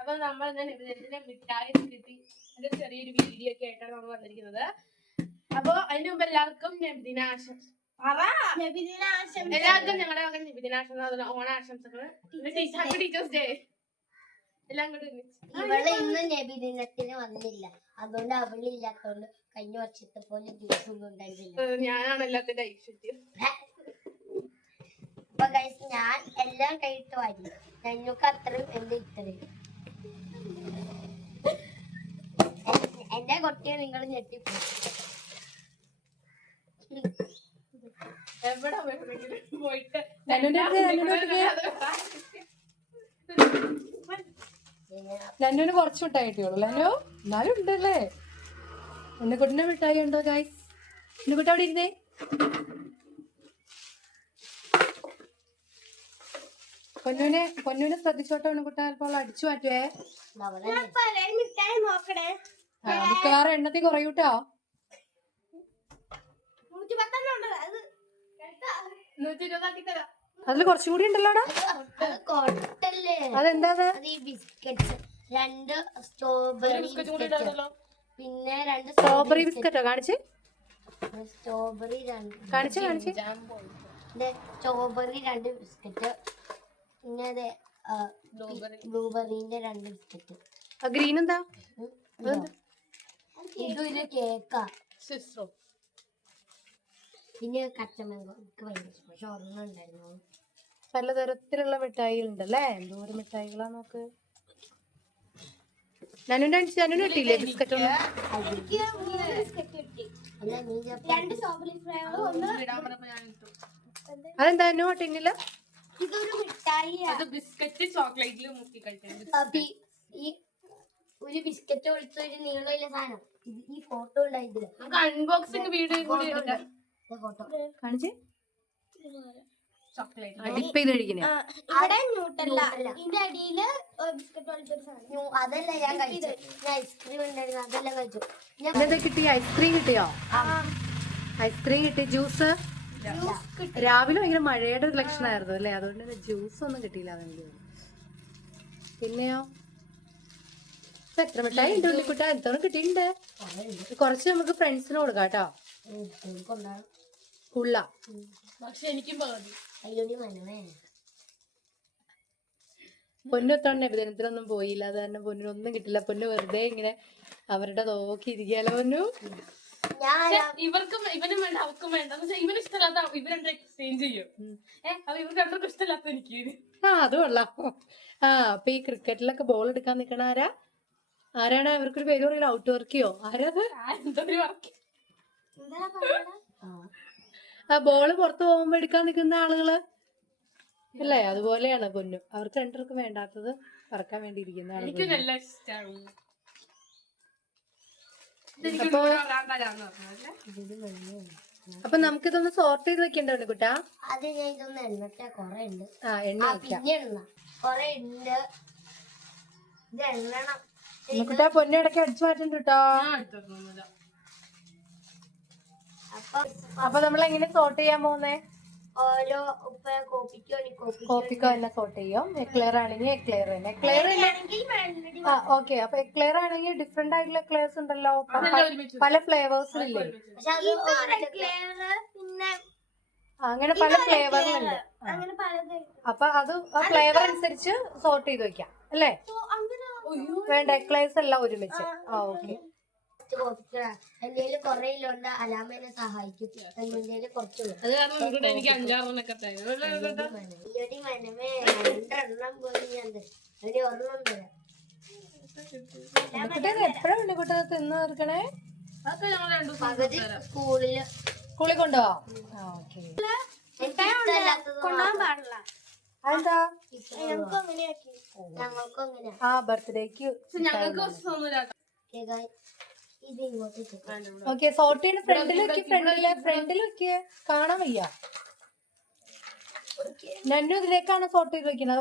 അപ്പൊ നമ്മൾ മിഠായി കിട്ടി അതിന്റെ ചെറിയൊരു വീഡിയോ ഒക്കെ ആയിട്ടാണ് നമ്മൾ വന്നിരിക്കുന്നത്. അപ്പൊ അതിന് മുമ്പ് എല്ലാവർക്കും നബിദിനാശംസ. എല്ലാവർക്കും ഞങ്ങളുടെ മകൻ നബിദിനാശംസ, ഓണാശംസകൾ, ടീച്ചേഴ്സ് ഡേ എല്ലാം കൂടി. ഇവള് ഇന്ന് നബിദിനത്തിന് വന്നില്ല, അതുകൊണ്ട് അവളില്ലാത്തോണ്ട് കഴിഞ്ഞ വർഷത്തെ പോലെ ദിവസം ഉണ്ടായിരുന്നില്ല. ഞാനാണ് എല്ലാത്തിന്റെ ഐശ്വര്യം. അപ്പൊ ഗൈസ് ഞാൻ എല്ലാം കഴിട്ട് വാരി, ഞങ്ങൾക്ക് അത്രയും എന്റെ ഇത്രയും എന്റെ കുട്ടിയെ നിങ്ങൾ ഞെട്ടിപ്പോയി. എവിടെ പോയിട്ട് ലന്നുവിന് കുറച്ച് മിഠായി കിട്ടിയുള്ളൂ. ലന്നു എന്നാലും ഉണ്ടല്ലേ. ഉണ്ണിക്കുട്ടിന്റെ മിഠായി ഉണ്ടോ ഗൈസ്? ഉണ്ണിക്കുട്ടി അവിടെ ഇരുന്നേ. പൊന്നുവിനെ ശ്രദ്ധിച്ചോട്ടെ ഉണ്ണിക്കുട്ട, ചിലപ്പോൾ അടിച്ചു മാറ്റുവേ. മിക്കവാറും എണ്ണത്തിൽ കുറയൂട്ടോ. അതില് കുറച്ചും കൂടി ഉണ്ടല്ലോടാ. അതെന്താ? ബിസ്ക്കറ്റ്, 2 സ്ട്രോബെറി ബിസ്ക്കറ്റ്, പിന്നെ 2 സ്ട്രോബെറി ബിസ്ക്കറ്റോ? കാണിച്ച് സ്ട്രോബെറി, കാണിച്ച് സ്ട്രോബെറി 2 ബിസ്ക്കറ്റ്, പിന്നെ ബ്ലൂബെറിന്റെ 2 ബിസ്ക്കറ്റ്. ഗ്രീൻ എന്താ? ഇതൊരു കേക്കാ. പിന്നെ കച്ചമംഗോ എനിക്ക് ഭയങ്കര ഇഷ്ടം, പക്ഷെ ഒരെണ്ണം ഉണ്ടായിരുന്നു. പലതരത്തിലുള്ള മിഠായികൾ ഉണ്ടല്ലേ. എന്തോരം മിഠായികളാ നോക്ക്. നനുവിന്റെ കിട്ടിയില്ലേ ബിസ്ക്കറ്റ്? അതെന്താ ടിന്നില്ല? ഇതൊരു മിഠായി, ബിസ്ക്കറ്റ് ചോക്ലേറ്റിൽ മുക്കി കഴിക്കാൻ. ഈ ഒരു ബിസ്ക്കറ്റ് ഒഴിച്ച ഒരു നീളമില്ല സാധനം. ഈ ഫോട്ടോ ഉണ്ടായിട്ടില്ല. അൺബോക്സിംഗ് വീഡിയോ കൂടി എടുക്കാം. ഫോട്ടോ കാണിച്ച്. ചോക്ലേറ്റ് ഡിപ്പ് ചെയ്ത് കഴിക്കണേ. അതല്ല ഞാൻ കഴിച്ചു. ഐസ്ക്രീം ഉണ്ടായിരുന്നു, അതെല്ലാം കഴിച്ചു. എന്താ കിട്ടി? ഐസ്ക്രീം കിട്ടിയോ? ഐസ്ക്രീം കിട്ടി. ജ്യൂസ് രാവിലെ ഭയങ്കര മഴയുടെ ലക്ഷണമായിരുന്നു അല്ലേ, അതുകൊണ്ട് ജ്യൂസ് ഒന്നും കിട്ടിയില്ല. പിന്നെയോ എത്ര മിഠായി ഉണ്ട് ഉണ്ണിക്കുട്ട? എത്ര കിട്ടിയിട്ടുണ്ട്? കുറച്ച് നമുക്ക് ഫ്രണ്ട്സിന് കൊടുക്കാം കേട്ടോ. ഉള്ള പക്ഷെ എനിക്കും പകുതി. പൊന്നൊത്തോണ്ട് നബിദിനത്തിനൊന്നും പോയില്ല, അത് കാരണം പൊന്നിനൊന്നും കിട്ടില്ല. പൊന്നു വെറുതെ ഇങ്ങനെ അവരുടെ നോക്കി ഇരിക്കാലോ. പൊന്നു ഇവർക്കും ഇവനും വേണ്ട അവക്കും വേണ്ട, ഇവന് ഇഷ്ടമല്ലാത്ത ഇവരെന്താ എക്സ്ചേഞ്ച് ചെയ്യും. അപ്പൊ ഇവർക്ക് രണ്ടും ഇഷ്ടമല്ലാത്ത എനിക്ക്. അത് കൊള്ളാം. അപ്പൊ ഈ ക്രിക്കറ്റിലൊക്കെ ബോൾ എടുക്കാൻ നിക്കണ ആരാണ്? അവർക്കൊരു പേര് പറയില്ല, ഔട്ട് വർക്കിയോ ആരാത്? ബോള് പുറത്ത് പോകുമ്പോ എടുക്കാൻ നിൽക്കുന്ന ആളുകള് അല്ലേ? അതുപോലെയാണ് പൊന്നു. അവർക്ക് രണ്ടുപേർക്കും വേണ്ടാത്തത് പറക്കാൻ വേണ്ടി ഇരിക്കുന്ന ആളുകൾ. അപ്പൊ നമുക്കിതൊന്ന് സോർട്ട് ചെയ്ത് വെക്കണ്ടോ കുട്ടാ? അത് ഞാൻ ഇതൊന്ന് എണ്ണട്ടെ, കൊറേ ഉണ്ട്. എണ്ണ കൊറേ ഉണ്ട്, ഇത് എണ്ണണം. കുട്ടാ പൊന്നു ഇടയ്ക്ക് അടിച്ചു മാറ്റണ്ട കേട്ടോ. അപ്പൊ നമ്മൾ എങ്ങനെ സോർട്ട് ചെയ്യാൻ പോകുന്നേ? ഓരോ കോപ്പിക്കോ തന്നെ സോർട്ട് ചെയ്യും. എക്ലെയർ ആണെങ്കിൽ എക്ലെയർ തന്നെ. ഓക്കെ. അപ്പൊ എക്ലെയർ ആണെങ്കിൽ ഡിഫറെന്റ് ആയിട്ടുള്ള എക്ലെയർസ് ഉണ്ടല്ലോ, പല ഫ്ലേവേഴ്സിലില്ലേ? അങ്ങനെ പല ഫ്ലേവറിലുണ്ട്. അപ്പൊ അത് ആ ഫ്ലേവർ അനുസരിച്ച് സോർട്ട് ചെയ്ത് വെക്കാം അല്ലേ? വേണ്ട, എക്ലെയർസ് എല്ലാം ഒരുമിച്ച്. ഓക്കെ. എന്തെങ്കിലും കുറയിലുണ്ട് അലാമേനെ സഹായിക്കും. എന്തെങ്കിലും കുറച്ച് എനിക്ക് 5-6 രണ്ടെണ്ണം പോയി ഞാൻ ഒരെണ്ണം തരാം. എപ്പോഴാ ഉണ്ണിക്കുട്ടനെ തിന്ന് തീർക്കണേ? പകുതി സ്കൂളിൽ കൊണ്ടുപോവാം. കൊണ്ടുപോകാൻ പാടില്ല. അതെന്താ? ഞങ്ങൾക്കും അങ്ങനെ. ബർത്ത്ഡേക്ക് ഞങ്ങൾക്ക് ഇത് ഇങ്ങോട്ട്. ഓക്കെ. സോർട്ട് ചെയ്ത് ഫ്രണ്ടിൽ വെക്ക്. കാണാൻ വയ്യ. നന്നു ഇതിലേക്കാണ് സോർട്ട് ചെയ്ത് വെക്കുന്നത്.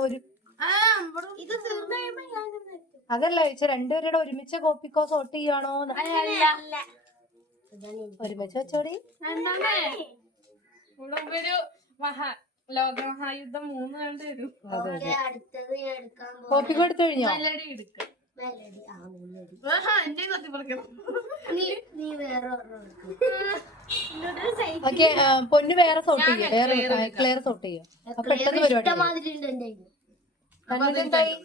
അതല്ല ചോദിച്ച, രണ്ടുപേരുടെ ഒരുമിച്ച് കോപ്പിക്കോ സോർട്ട് ചെയ്യുവാണോ? ഒരുമിച്ച് വെച്ചോടി. ലോകമഹായുദ്ധം 3 കണ്ടു വരും. അതെ ഓക്കേ, അടുത്തത് ഞാൻ എടുക്കാൻ കോപ്പിക്ക് എടുത്തു കഴിഞ്ഞോ? മെലഡി എടുക്ക. മെലഡി. ആ, മെലഡി. എന്റെ കത്തി പറിക്കണം. നീ വേറെ ഒരെണ്ണം എടുക്ക്. ഓക്കെ, പൊന്നു വേറെ സോട്ട് ചെയ്യും, വേറെ ക്ലിയർ സോട്ട് ചെയ്യും. അപ്പൊ പെട്ടെന്ന് പരിപാടി ഇഷ്ടമാതിരി ഉണ്ട് എന്റെ കയ്യില്. എന്തായി?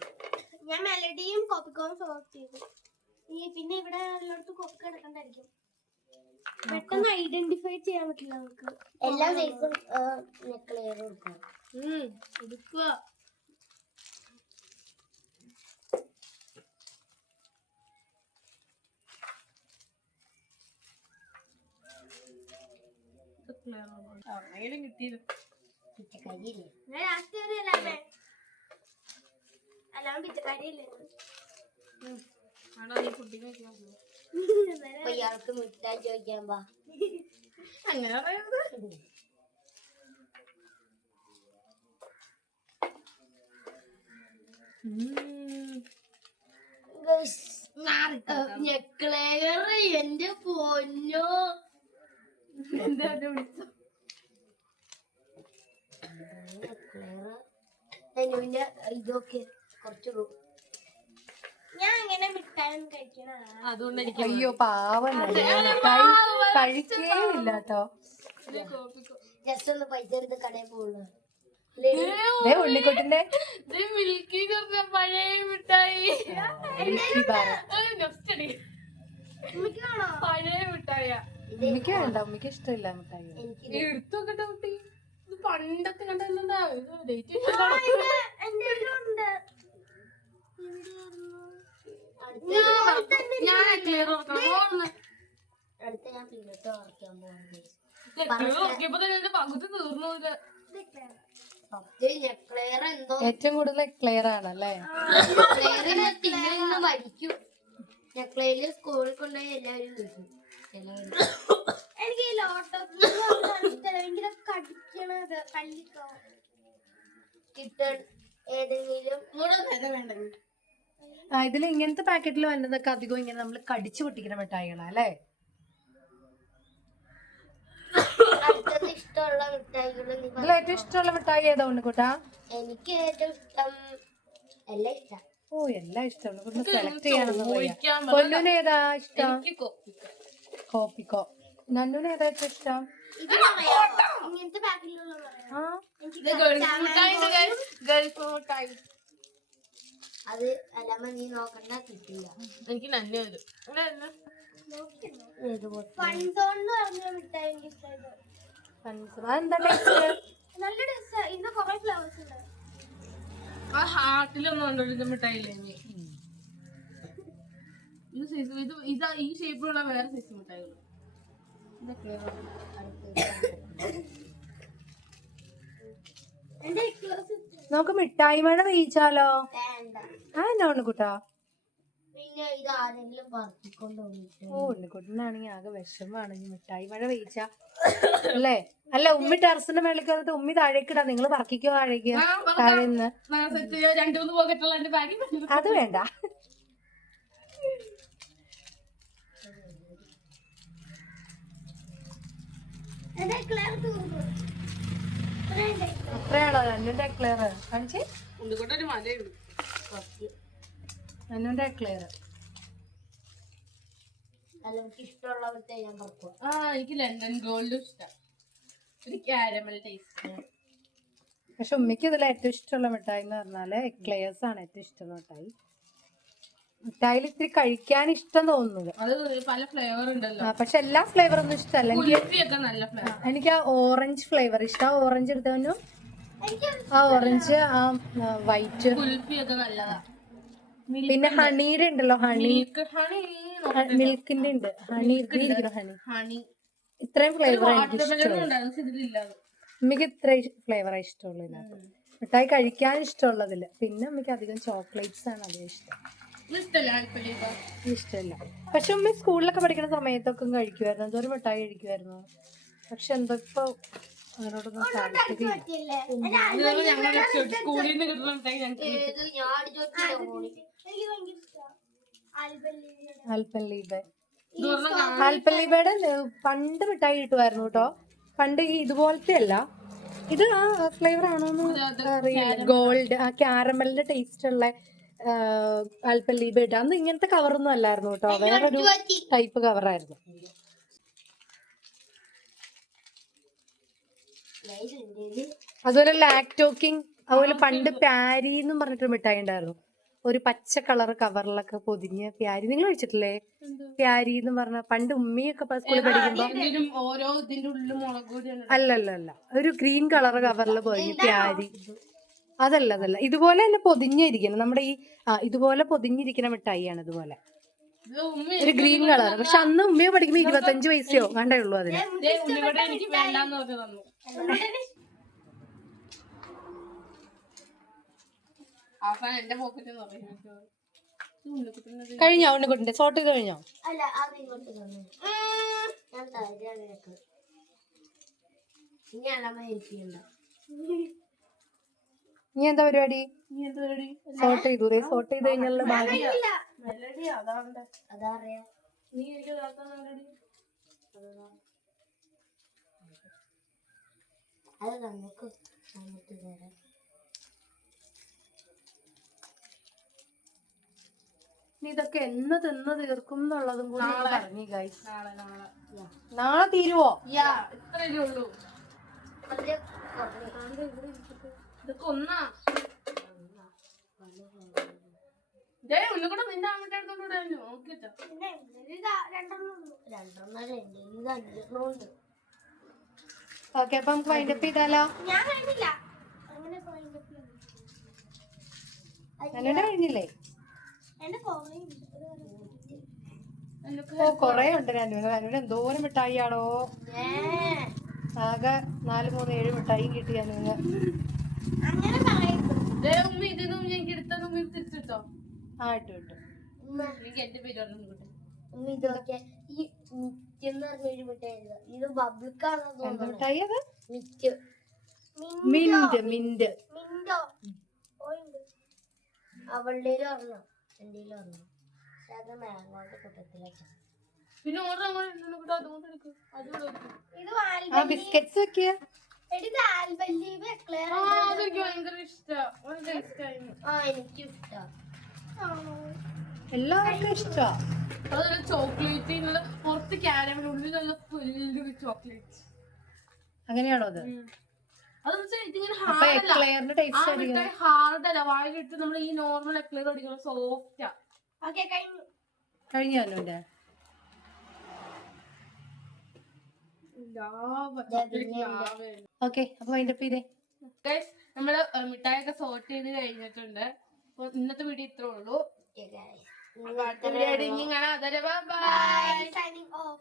ഞാൻ മെലഡിയും കോപ്പിക്കോയും സെലക്ട് ചെയ്തു. പിന്നെ ഇവിടെ എല്ലായിടത്തും കോപ്പി കിടക്കണ്ടായിരിക്കും, പെട്ടെന്ന് ഐഡന്റിഫൈ ചെയ്യാൻ പറ്റില്ല നമുക്ക്. എല്ലാ സൈസും ക്ലിയർ കൊടുക്കണം. എടുക്കുക. കിട്ടിയത് പിച്ചക്കാരിയില്ലേ? ഞാൻ ലാസ്റ്റ് അല്ലേ അല്ലാതെ പിച്ചക്കാരിയില്ലേ. ആണോ നീ കുട്ടിക്ക് അപ്പൊ ഇയാൾക്ക് മിഠായി ചോദിക്കാൻ പാ. അങ്ങനെ പറയുന്നത്. ക്ലിയർ എന്റെ പൊന്നോ. എന്താ വിളിച്ചോ? ക്ലിയർ ഇതൊക്കെ കുറച്ച് ഞാൻ അങ്ങനെ മിഠായി കഴിക്കണ അതുകൊണ്ടായിരിക്കും. അയ്യോ പാവം മിഠായി കഴിക്കേ ഇല്ല കേട്ടോ. ജസ്റ്റ് ഒന്ന് പൈസ എടുത്ത് കടയിൽ പോകുള്ളൂ. ഉണ്ണിക്കുട്ടിന്റെ മിൽക്കി കുറച്ച പഴയ മിഠായി. പഴയ മിഠായിയാ. ഉമ്മിക്ക് വേണ്ട, ഉമ്മിക്ക് ഇഷ്ടമില്ല മിഠായി. എനിക്ക് എടുത്തു നോക്കട്ടെ കുട്ടി. ഇത് പണ്ടത്തെ കണ്ടല്ലോ. എന്റെ ഉണ്ട്. ഞാൻ ക്ലിയർ ഓർക്കണം. അടുത്ത ഞാൻ പിന്നോട്ട് ഓർക്കാൻ പോകുന്നത് നോക്കിയപ്പോ തന്നെ എന്റെ പകുതി തീർന്നു. ക്ലിയർ എന്തോ ഏറ്റവും കൂടുതൽ ക്ലിയർ ആണല്ലേ? ക്ലിയറിന് പിന്നെ നിന്ന് മരിക്കും. ഞക്ലയില് സ്കൂളിൽ കൊണ്ടുപോയി എല്ലാവരും നിൽക്കും. എനിക്ക് ഈ ലോട്ടസ് ഭയങ്കര കടിക്കണത് കള്ളിക്കോ കിട്ടൺ ഏതെങ്കിലും ഇതിൽ ഇങ്ങനത്തെ പാക്കറ്റിൽ വരുന്നതൊക്കെ അധികം ഇങ്ങനെ നമ്മൾ കടിച്ചു പൊട്ടിക്കുന്ന മിഠായികളാ അല്ലേ? അടുത്തത് ഇഷ്ടമുള്ള മിഠായികൾ ഇതിൽ ഏറ്റവും ഇഷ്ടമുള്ള മിഠായി ഏതാ ഉണ്ണിക്കുട്ടാ? എനിക്ക് ഏറ്റവും ഇഷ്ടം എല്ലാം ഇഷ്ടം. ഓ എല്ലാം ഇഷ്ടമാണ്. സെലക്ട് ചെയ്യാനൊന്നും വയ്യ. പൊന്നൂന് ഏതാ ഇഷ്ടം? കോപ്പിക്കോ. നന്നൂന് ഏതാ ഏറ്റവും ഇഷ്ടം? ഇങ്ങനത്തെ പാക്കിലുള്ള ആ ഗൾഫ് മിഠായി. അത് അല്ലമ്മ നീ നോക്കണ്ട, കിട്ടില്ല. എനിക്ക് നന്നെ വരും. ഫൺസോൺ പറഞ്ഞ മിഠായി എനിക്ക് ഇഷ്ടമായത്. എന്താ ടേസ്റ്റ്? നല്ല ടേസ്റ്റ്. ഇന്ന് കുറെ ഫ്ലവേഴ്സ് ഉണ്ട്. ആ ഹാർട്ടിലൊന്നും കൊണ്ടുവരുന്ന മിഠായില്ലേ? ഇത് സൈസ് ഇത് ഇതാ ഈ ഷേപ്പിലുള്ള വേറെ സൈസ് മിഠായികൾ. ഇതൊക്കെ എന്റെ ക്ലോസ് നമുക്ക് മിഠായി മഴ പെയ്ച്ചാലോ? വേണ്ട. ആ എന്നാ ഉണ്ണിക്കുട്ടാ? പിന്നെ ഇത് ആരെങ്കിലും പറത്തിക്കൊണ്ട് പോയിട്ട് ഓ ഉണ്ണിക്കുട്ടനാണെങ്കിൽ ആകെ വിഷമാണ് ഈ മിഠായി മഴ പെയ്ച്ച അല്ലേ? അല്ല ഉമ്മി ടെറസിന്റെ മേളിൽ കയറിട്ട് ഉമ്മി താഴേക്കിടാ, നിങ്ങൾ പറക്കിക്കോ താഴേക്ക്. താഴെ നിന്ന് 2-3 പോക്കറ്റുള്ള എന്റെ ബാഗിൽ അത് വേണ്ട. എന്റെ ക്ലിയർ തീർന്നു. അത്രയാണോ നന്നുന്റെ ക്ലിയർ? കാണിച്ച് ഉണ്ണിക്കൊണ്ടൊരു മലയുണ്ട്. നന്നുന്റെ ക്ലിയർ. അല്ല എനിക്ക് ഇഷ്ടമുള്ളവർക്ക് ഞാൻ പറക്കും. ആ എനിക്ക് ലണ്ടൻ ഗോൾഡും ഇഷ്ടം. ഒരു കാരമൽ ടേസ്റ്റ്. പക്ഷെ ഉമ്മയ്ക്ക് ഇതിൽ ഏറ്റവും ഇഷ്ടമുള്ള മിഠായി എന്ന് പറഞ്ഞാല് എക്ലെയർസ് ആണ് ഏറ്റവും ഇഷ്ടമുള്ള മിഠായി. മിഠായിൽ ഇത്തിരി കഴിക്കാൻ ഇഷ്ടം തോന്നുന്നത്. അത് പല ഫ്ലേവർ ഉണ്ടല്ലോ. പക്ഷെ എല്ലാ ഫ്ലേവറൊന്നും ഇഷ്ടമല്ല. കുൽഫിയൊക്കെ നല്ല ഫ്ലേവർ. എനിക്ക് ആ ഓറഞ്ച് ഫ്ലേവർ ഇഷ്ടം. ആ ഓറഞ്ച് എടുത്തവനും ആ ഓറഞ്ച് ആ വൈറ്റ് കുൽഫിയൊക്കെ നല്ലതാ. പിന്നെ ഹണിയുടെ ഉണ്ടല്ലോ, ഹണി ഹണി മിൽക്കിന്റെ ഉണ്ട്, ഹണി ഹണി. ഹണി ഇത്രയും ഫ്ലേവർ എനിക്ക് ഇഷ്ടമുള്ളൂ. ഉണ്ടായിരുന്നു ഇതിലില്ലാതെ. ഉമ്മക്ക് ഇത്രയും ഫ്ലേവർ ഇഷ്ടമുള്ളൂ ഇതിനകത്ത്. മിഠായി കഴിക്കാൻ ഇഷ്ടമുള്ളതില്. പിന്നെ ഉമ്മക്ക് അധികം ചോക്ലേറ്റ്സ് ആണ് അധികം ഇഷ്ടം. ഇഷ്ടമില്ല. പക്ഷെ ഉമ്മ സ്കൂളിലൊക്കെ പഠിക്കുന്ന സമയത്തൊക്കെ കഴിക്കുമായിരുന്നു, എന്തോരം മിഠായി കഴിക്കുമായിരുന്നു. പക്ഷെ എന്തോ ഇപ്പൊ അതിനോടൊന്നും താല്പര്യമില്ല. സ്കൂളിൽ നിന്ന് കിട്ടുന്ന മിഠായി ഏത് ഞാൻ അടിച്ചോട്ടില്ല മോളി. എനിക്ക് ഭയങ്കര ഇഷ്ടമാണ് ആൽപ്പല്ലീബെ. ആൽപ്പല്ലീബയുടെ പണ്ട് മിഠായി കിട്ടുമായിരുന്നു കേട്ടോ. പണ്ട് ഈ ഇതുപോലത്തെ അല്ല, ഇത് ആ ഫ്ലേവർ ആണോന്ന് അറിയില്ല. ഗോൾഡ് ആ ക്യാരമലിന്റെ ടേസ്റ്റ് ഉള്ള ആൽപ്പല്ലീബ് ഇട്ട് അന്ന് ഇങ്ങനത്തെ കവറൊന്നും അല്ലായിരുന്നു കേട്ടോ, വേറൊരു ടൈപ്പ് കവറായിരുന്നു. അതുപോലെ ലാക്ടോക്കിങ്, അതുപോലെ പണ്ട് പ്യാരി എന്നും പറഞ്ഞിട്ടൊരു മിഠായി ഉണ്ടായിരുന്നു, ഒരു പച്ച കളർ കവറിലൊക്കെ പൊതിഞ്ഞ് പ്യാരി. നിങ്ങൾ കഴിച്ചിട്ടില്ലേ പ്യാരി എന്ന് പറഞ്ഞ? പണ്ട് ഉമ്മിയൊക്കെ സ്കൂളിൽ പഠിക്കുമ്പോ ഓരോ ഇതിന്റെ ഉള്ളിൽ മുളക് പൊടി അല്ലല്ല ഒരു ഗ്രീൻ കളർ കവറിൽ പൊതിഞ്ഞ് പ്യാരി. അതല്ല ഇതുപോലെ തന്നെ പൊതിഞ്ഞിരിക്കണം നമ്മുടെ ഈ ഇതുപോലെ പൊതിഞ്ഞിരിക്കുന്ന മിഠായിയാണ് ഇതുപോലെ ഒരു ഗ്രീൻ കളർ. പക്ഷെ അന്ന് ഉമ്മയോ പഠിക്കുമ്പോ 25 പൈസയോ കണ്ടേ ഉള്ളൂ അതിന്. എനിക്ക് വേണ്ടാന്ന് പറഞ്ഞു തന്നു. അവസാനം എന്റെ പോക്കറ്റ് കഴിഞ്ഞോ ഉണ്ണിക്കുട്ടിന്റെ സോർട്ട് ചെയ്ത് കഴിഞ്ഞോ? അല്ല അത് ഇങ്ങോട്ട് തന്നു. ഞാൻ തരാം നിനക്ക്. ഇനി അളമ ഇരിക്കണ്ട. ഇനി എന്താ പരിപാടി? സോർട്ട് ചെയ്തു. സോർട്ട് ചെയ്ത് കഴിഞ്ഞാൽ ഭാഗ്യം. അതാ അറിയാം. നീ എനിക്ക് അത് നമുക്ക് നമുക്ക് തരാം. ഇതൊക്കെ എന്ന് തിന്ന് തീർക്കും എന്നുള്ളതും കൂടി പറഞ്ഞു ഗൈസ്. നാളെ തീരുവോ? ഇത്രയല്ലേ ഉള്ളൂ. ഇതൊക്കെ ഒന്നാ ഉള്ളിക്കൂടെ നിന്റെ അമ്മയുടെ അടുത്തോണ്ട് നോക്കിട്ടോ. ഓക്കെ, അപ്പൊ നമുക്ക് വൈൻഡപ്പ് ചെയ്താലോ? ഞാനെന്നെ കഴിഞ്ഞില്ലേ? ഓ കൊറേ ഉണ്ട് അനുവിന് എന്തോരം മിഠായിയാണോ. ആകെ 4, 3, 7 മിഠായി കിട്ടി അനുവിന്. ഇതൊന്നും എനിക്ക് എടുത്തതും തിരിച്ചിട്ടോ. ഇട്ടു എനിക്ക് എന്റെ പേര് പറഞ്ഞു. ഇതൊക്കെ ഈ മിറ്റ് എന്ന് പറഞ്ഞൊരു മിഠായിരുന്നു. ഇത് ബബിൾക്കാണോ തോന്നുന്നു. മിഠായി അത് മിറ്റ് മിന്റ് മിന്റ് അവളുടെ ഓർമ്മ എന്റെ ഓർമ്മ. പക്ഷെ അത് മാങ്ങോട്ട് കൂട്ടത്തിലേക്കാണ്. പിന്നെ ഓർഡർ അതുകൊണ്ട് എടുക്കും. ആ ബിസ്ക്കറ്റ്സ് വെക്കിയ അതെനിക്ക് ഭയങ്കര ഇഷ്ടമാണ്. എനിക്കും ഇഷ്ടമാണ്. എല്ലാവർക്കും ഇഷ്ടാ. അതുപോലെ ചോക്ലേറ്റ് പുറത്ത് ക്യാരമൽ ഉള്ളിൽ നല്ല ഫുള്ള് ചോക്ലേറ്റ്. അങ്ങനെയാണോ അത്? അതെന്ന് വെച്ചാൽ ഇതിങ്ങനെ അപ്പൊ എക്ലെയറിന്റെ ടേസ്റ്റ് ആയിരിക്കും. ഹാർഡല്ല, വായിലിട്ട് നമ്മൾ ഈ നോർമൽ എക്ലെയർ അടിക്കുന്ന സോഫ്റ്റാ. കഴിഞ്ഞു അനുവിന്റെ. ഓക്കെ, അപ്പൊ അതിന്റെ പേര് നമ്മള് മിഠായിയൊക്കെ സോർട്ട് ചെയ്ത് കഴിഞ്ഞിട്ടുണ്ട്. അപ്പൊ ഇന്നത്തെ വീഡിയോ ഇത്രേ ഉള്ളൂ. Okay, guys. അടുത്ത വീഡിയോ കാണാം. ബൈ. Signing off.